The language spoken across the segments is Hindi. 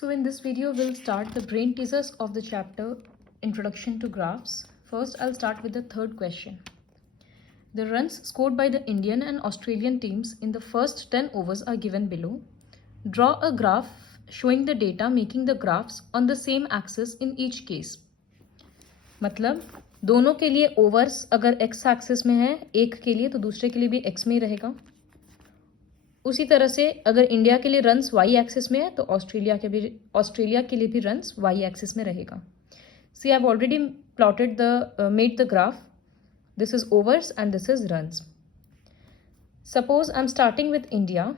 So in this video, we'll start the brain teasers of the chapter Introduction to Graphs. First, I'll start with the third question. The runs scored by the Indian and Australian teams in the first 10 overs are given below. Draw a graph showing the data making the graphs on the same axis in each case. मतलब दोनों के लिए ओवर्स अगर x एक्सिस में है, एक के लिए तो दूसरे के लिए भी x में ही रहेगा. उसी तरह से अगर इंडिया के लिए रन्स y एक्सिस में है तो ऑस्ट्रेलिया के लिए भी रन्स y एक्सिस में रहेगा. See I have already plotted the made the graph. This is overs and this is runs. Suppose I am starting with India.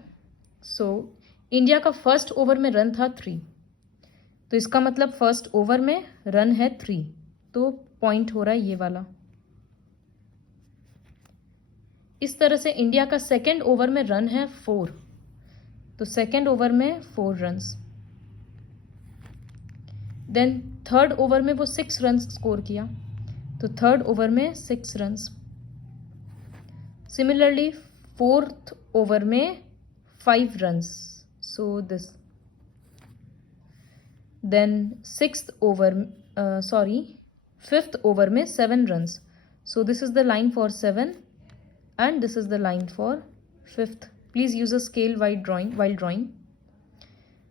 So India का फर्स्ट ओवर में रन था 3, तो इसका मतलब फर्स्ट ओवर में रन है 3, तो पॉइंट हो रहा है ये वाला. इस तरह से इंडिया का सेकेंड ओवर में रन है 4, तो सेकेंड ओवर में 4 रन्स. देन थर्ड ओवर में वो 6 रन्स स्कोर किया, तो थर्ड ओवर में 6 रन्स. सिमिलरली फोर्थ ओवर में 5 runs, so this. Then fifth over में 7 runs, so this is the line for 7 and this is the line for 5th. Please use a scale while drawing.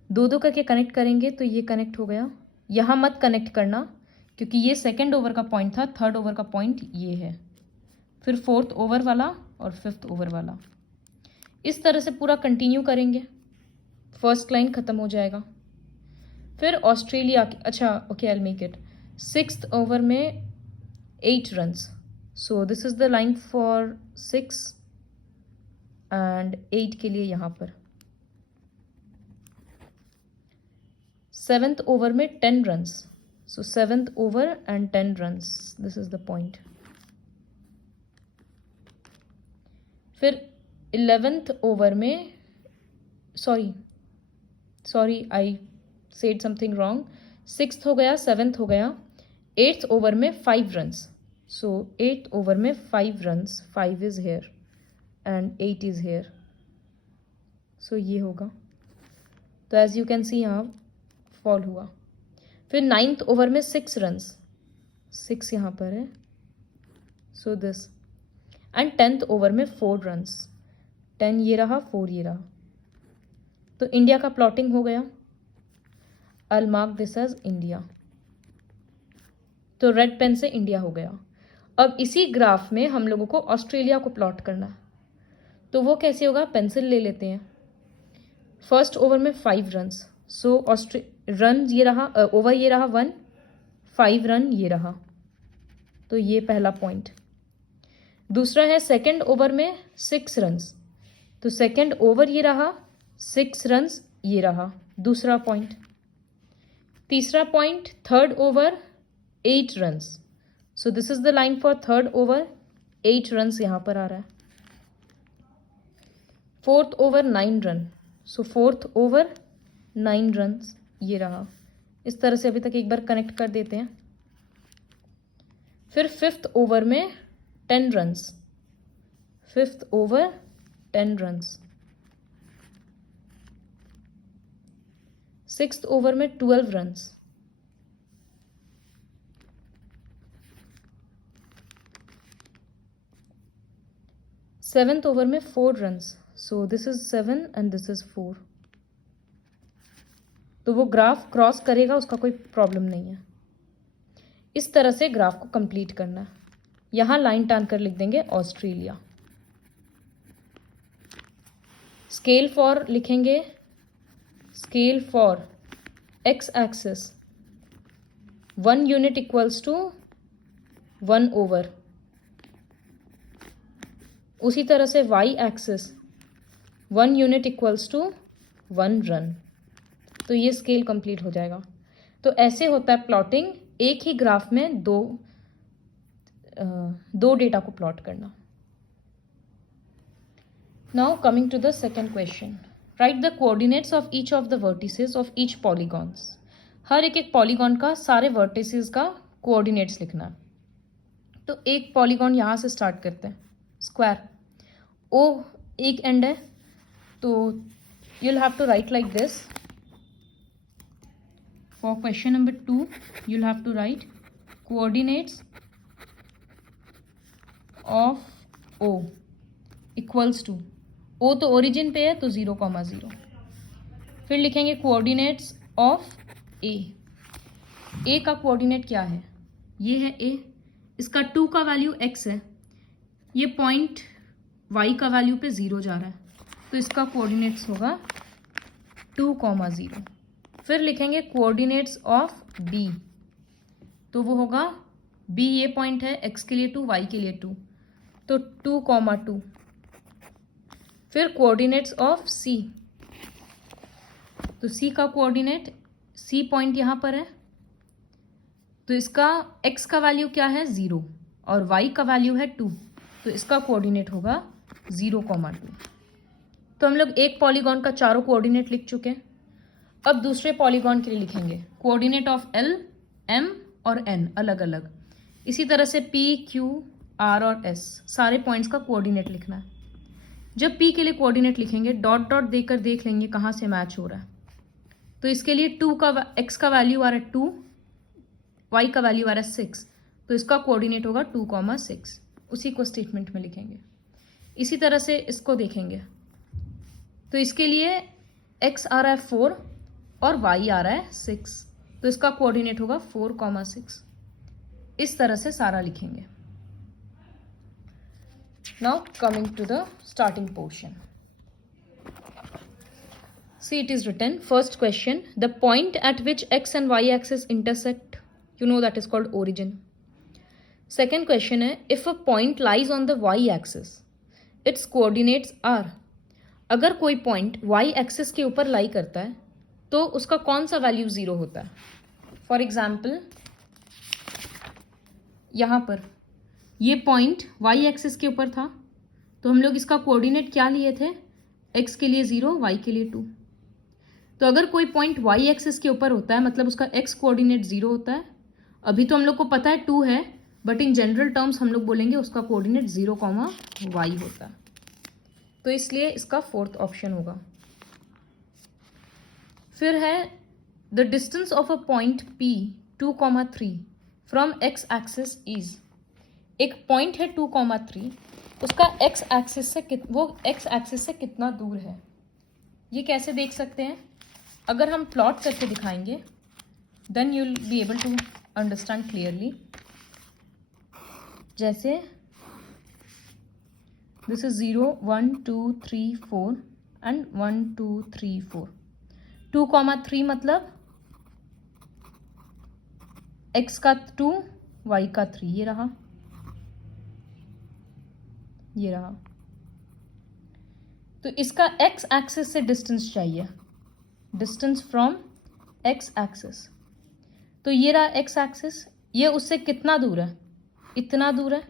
दो करके कनेक्ट करेंगे तो ये कनेक्ट हो गया. यहाँ मत कनेक्ट करना क्योंकि ये सेकेंड ओवर का पॉइंट था, थर्ड ओवर का पॉइंट ये है, फिर फोर्थ ओवर वाला और फिफ्थ ओवर वाला. इस तरह से पूरा कंटिन्यू करेंगे, फर्स्ट लाइन ख़त्म हो जाएगा. फिर ऑस्ट्रेलिया की, अच्छा okay I will make it. Sixth over में 8 runs, so this is the line for 6 and 8 के लिए यहाँ पर. सेवेंथ ओवर में 10 runs, so seventh over and 10 runs, this is the point. फिर 11th ओवर में sorry I said something wrong. 6th हो गया, 7th हो गया, 8th ओवर में 5 रन्स. So 8th over में 5 runs, 5 is here and 8 is here. So ये होगा. तो as you can see यहाँ फॉल हुआ. फिर 9th ओवर में 6 runs, 6 यहाँ पर है, so this. and 10th over में 4 runs, 10 ये रहा, 4 ये रहा. तो इंडिया का प्लॉटिंग हो गया. I'll mark this as India. तो रेड पेन से इंडिया हो गया. अब इसी ग्राफ में हम लोगों को ऑस्ट्रेलिया को प्लॉट करना, तो वो कैसे होगा. पेंसिल ले लेते हैं. फर्स्ट ओवर में 5 रन्स, सो रन ये रहा, ओवर ये रहा 1, 5 रन ये रहा, तो ये पहला पॉइंट. दूसरा है सेकंड ओवर में 6 रन्स, तो सेकंड ओवर ये रहा, 6 रन्स ये रहा, दूसरा पॉइंट. तीसरा point third over 8 runs, so this is the line for third over, 8 runs यहाँ पर आ रहा है. फोर्थ ओवर 9 रन, सो फोर्थ ओवर 9 रन्स ये रहा. इस तरह से अभी तक एक बार कनेक्ट कर देते हैं. फिर फिफ्थ ओवर में 10 runs, fifth over 10 runs. Sixth over में 12 रन्स. सेवेंथ ओवर में 4 runs, so this is 7 and this is 4. तो वो ग्राफ क्रॉस करेगा, उसका कोई प्रॉब्लम नहीं है. इस तरह से ग्राफ को कंप्लीट करना है. यहाँ लाइन टान कर लिख देंगे ऑस्ट्रेलिया. स्केल फॉर लिखेंगे, scale for X axis 1 unit equals to 1 over. उसी तरह से Y axis 1 unit equals to 1 run. तो ये स्केल कंप्लीट हो जाएगा. तो ऐसे होता है प्लॉटिंग, एक ही ग्राफ में दो डेटा को प्लॉट करना. Now coming to the second question. Write the coordinates of each of the vertices of each polygons. हर एक पॉलीगॉन का, सारे वर्टिसेस का कोऑर्डिनेट्स लिखना है. तो एक पॉलीगॉन यहाँ से स्टार्ट करते हैं. स्क्वायर ओ एक एंड है, तो you'll have to write like this. For question number 2, you'll have to write coordinates of O equals to, O तो ओरिजिन पे है तो 0,0. फिर लिखेंगे कोऑर्डिनेट्स ऑफ ए. ए का कोऑर्डिनेट क्या है? ये है ए, इसका 2 का वैल्यू x है, ये पॉइंट y का वैल्यू पे 0 जा रहा है, तो इसका कोऑर्डिनेट्स होगा 2,0. फिर लिखेंगे कोऑर्डिनेट्स ऑफ b, तो वो होगा b ये पॉइंट है, x के लिए 2, y के लिए 2, तो 2,2. फिर कोऑर्डिनेट्स ऑफ c, तो c का कोऑर्डिनेट, c पॉइंट यहाँ पर है, तो इसका x का वैल्यू क्या है 0 और y का वैल्यू है 2, तो इसका कोऑर्डिनेट होगा 0,2. तो हम लोग एक पॉलीगॉन का चारों कोऑर्डिनेट लिख चुके हैं. अब दूसरे पॉलीगॉन के लिए लिखेंगे कोऑर्डिनेट ऑफ l, m और n अलग अलग. इसी तरह से p, q, r और s सारे पॉइंट्स का कोऑर्डिनेट लिखना है. जब p के लिए कोऑर्डिनेट लिखेंगे डॉट डॉट देकर देख लेंगे कहाँ से मैच हो रहा है. तो इसके लिए 2 का x का वैल्यू आ रहा है 2, y का वैल्यू आ रहा है 6, तो इसका कोऑर्डिनेट होगा 2,6. उसी को स्टेटमेंट में लिखेंगे. इसी तरह से इसको देखेंगे तो इसके लिए x आ रहा है 4 और y आ रहा है 6, तो इसका कोऑर्डिनेट होगा 4,6. इस तरह से सारा लिखेंगे. Now coming to the starting portion. See, it is written, first question, the point at which x and y axis intersect, you know that is called origin. Second question है, if a point lies on the y axis, its coordinates are. अगर कोई पॉइंट y एक्सिस के ऊपर लाई करता है तो उसका कौन सा वैल्यू 0 होता है? फॉर एग्जाम्पल यहाँ पर ये पॉइंट y एक्सिस के ऊपर था, तो हम लोग इसका कोऑर्डिनेट क्या लिए थे? x के लिए 0, y के लिए 2. तो अगर कोई पॉइंट y एक्सिस के ऊपर होता है मतलब उसका x कोऑर्डिनेट 0 होता है. अभी तो हम लोग को पता है 2 है, बट इन जनरल टर्म्स हम लोग बोलेंगे उसका कोऑर्डिनेट 0, y होता है. तो इसलिए इसका फोर्थ ऑप्शन होगा. फिर है the distance of a point P 2,3 from x axis is. एक पॉइंट है 2,3, उसका x एक्सिस से वो x एक्सिस से कितना दूर है? ये कैसे देख सकते हैं? अगर हम प्लॉट करके दिखाएंगे then you will be able to understand clearly. जैसे दिस इज 0, 1, 2, 3, 4 एंड 1, 2, 3, 4. 2,3 मतलब x का 2, y का 3, ये रहा, ये रहा. तो इसका x एक्सिस से डिस्टेंस चाहिए, डिस्टेंस फ्रॉम x एक्सिस. तो ये रहा x एक्सिस, ये उससे कितना दूर है? इतना दूर है.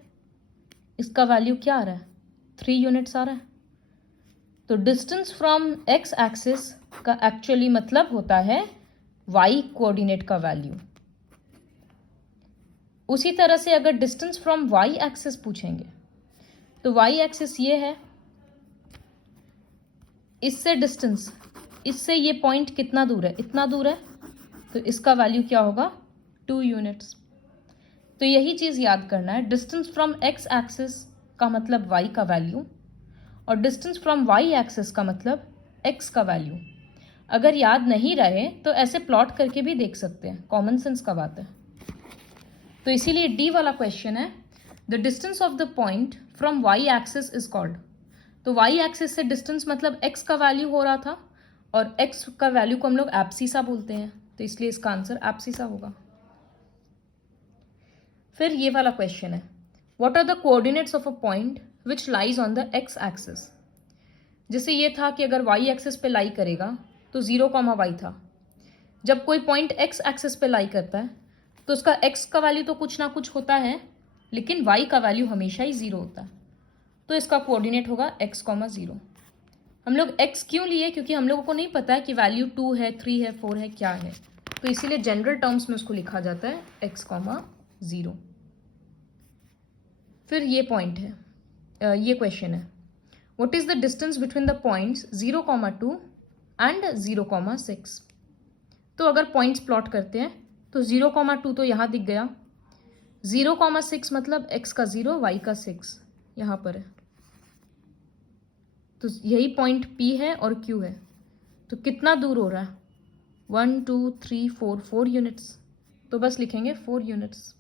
इसका वैल्यू क्या आ रहा है? 3 यूनिट्स आ रहा है. तो डिस्टेंस फ्रॉम x एक्सिस का एक्चुअली मतलब होता है y कोऑर्डिनेट का वैल्यू. उसी तरह से अगर डिस्टेंस फ्रॉम y एक्सिस पूछेंगे तो y एक्सिस ये है, इससे डिस्टेंस, इससे ये पॉइंट कितना दूर है? इतना दूर है, तो इसका वैल्यू क्या होगा? 2 यूनिट्स. तो यही चीज़ याद करना है, डिस्टेंस फ्रॉम x एक्सिस का मतलब y का वैल्यू और डिस्टेंस फ्रॉम y एक्सिस का मतलब x का वैल्यू. अगर याद नहीं रहे तो ऐसे प्लॉट करके भी देख सकते हैं, कॉमन सेंस का बात है. तो इसीलिए डी वाला क्वेश्चन है the distance of the point from y axis is called. तो y एक्सिस से डिस्टेंस मतलब x का वैल्यू हो रहा था और x का वैल्यू को हम लोग एब्सिसा बोलते हैं, तो इसलिए इसका आंसर एब्सिसा होगा. फिर ये वाला क्वेश्चन है what are the coordinates of a point which lies on the x axis. जैसे ये था कि अगर y एक्सिस पे लाई करेगा तो 0, y था. जब कोई पॉइंट x एक्सिस पे लाई करता है तो उसका x का वैल्यू तो कुछ ना कुछ होता है, लेकिन y का वैल्यू हमेशा ही 0 होता है. तो इसका कोऑर्डिनेट होगा x, 0. हम लोग x क्यों लिए? क्योंकि हम लोगों को नहीं पता है कि वैल्यू 2 है, 3 है, 4 है, क्या है. तो इसीलिए जनरल टर्म्स में उसको लिखा जाता है x, 0. फिर ये पॉइंट है, ये क्वेश्चन है what is the distance between the points 0, 2 and 0, 6. तो अगर पॉइंट्स प्लॉट करते हैं तो 0,2 तो यहाँ दिख गया, 0,6 मतलब x का 0 y का 6 यहाँ पर है, तो यही पॉइंट P है और Q है। तो कितना दूर हो रहा है? 1 2 3 4 4 यूनिट्स, तो बस लिखेंगे 4 units.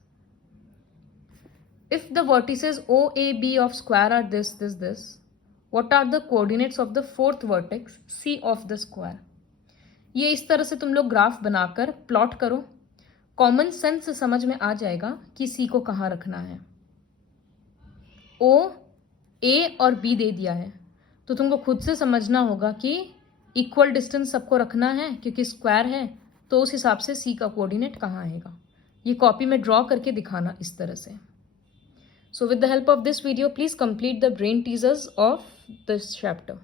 If the vertices O, A, B of square are this, what are the coordinates of the fourth vertex C of the square? ये इस तरह से तुम लोग ग्राफ बनाकर प्लॉट करो, कॉमन सेंस से समझ में आ जाएगा कि C को कहाँ रखना है। O, A और B दे दिया है, तो तुमको खुद से समझना होगा कि इक्वल डिस्टेंस सबको रखना है, क्योंकि स्क्वायर है तो उस हिसाब से C का कोऑर्डिनेट कहाँ आएगा। ये कॉपी में ड्रॉ करके दिखाना इस तरह से। So with the help of this video, please complete the brain teasers of this chapter.